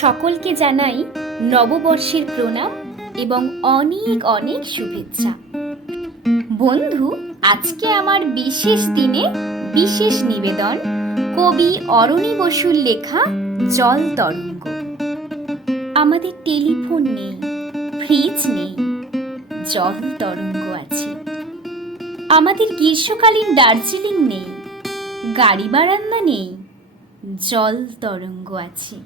সকলকে জানাই নববর্ষের প্রণাম এবং অনেক অনেক শুভেচ্ছা। বন্ধু, আজকে আমার বিশেষ দিনে বিশেষ নিবেদন কবি অরণি বসুর লেখা জল তরঙ্গ। আমাদের টেলিফোন নেই, ফ্রিজ নেই, জল তরঙ্গ আছে। আমাদের গ্রীষ্মকালীন দার্জিলিং নেই, গাড়ি বারান্দা নেই, জল তরঙ্গ আছে।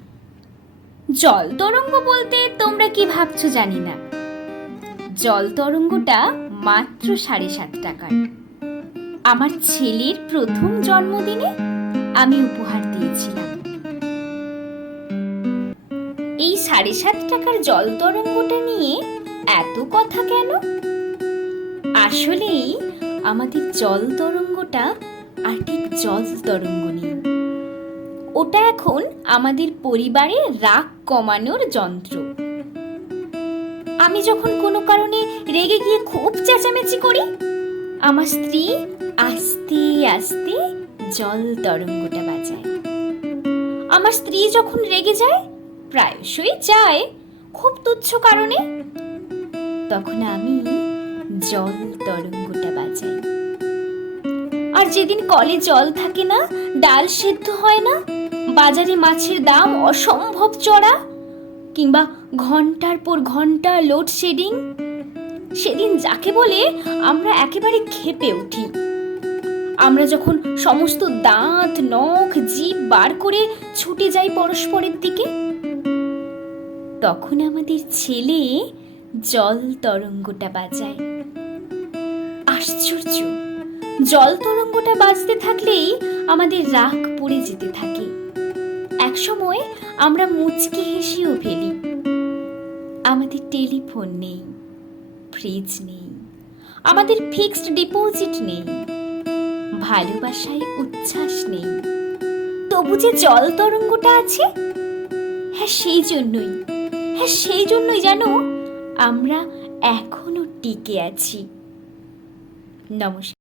জল তরঙ্গ বলতে তোমরা কি ভাবছো জানি না। জল তরঙ্গটা মাত্র 7.5 টাকার। আমার ছেলের প্রথম জন্মদিনে আমি উপহার দিয়েছিলাম। এই 7.5 টাকার জল তরঙ্গটা নিয়ে এত কথা কেন? আসলেই আমাদের জল তরঙ্গটা আর ঠিক জল তরঙ্গ নেই। ওটা এখন আমাদের পরিবারের রাগ কমানোর যন্ত্র। আমি যখন কোনো কারণে রেগে গিয়ে খুব চেঁচামেচি করি, আমার স্ত্রী আস্তে আস্তে জল তরঙ্গটা বাজায়। আমার স্ত্রী যখন রেগে যায়, প্রায়শই যায় খুব তুচ্ছ কারণে, তখন আমি জল তরঙ্গটা বাজাই। আর যেদিন কলে জল থাকে না, ডাল সেদ্ধ হয় না, বাজারে মাছের দাম অসম্ভব চড়া, কিংবা ঘন্টার পর ঘন্টা লোডশেডিং, সেদিন যাকে বলে আমরা একেবারে ক্ষেপে উঠি। আমরা যখন সমস্ত দাঁত নখ জিভ বার করে ছুটে যাই পরস্পরের দিকে, তখন আমাদের ছেলে জল তরঙ্গটা বাজায়। আশ্চর্য, জল তরঙ্গটা বাজতে থাকলেই আমাদের রাগ পড়ে যেতে থাকে। একসময় আমরা মুচকি হেসেও ফেলি। আমাদের টেলিফোন নেই, ফ্রিজ নেই, আমাদের ফিক্সড ডিপোজিট নেই, ভালোবাসায় উচ্ছ্বাস নেই, তবু যে জল তরঙ্গটা আছে, সেই জন্যই জানো আমরা এখনো টিকে আছি। নমস্কার।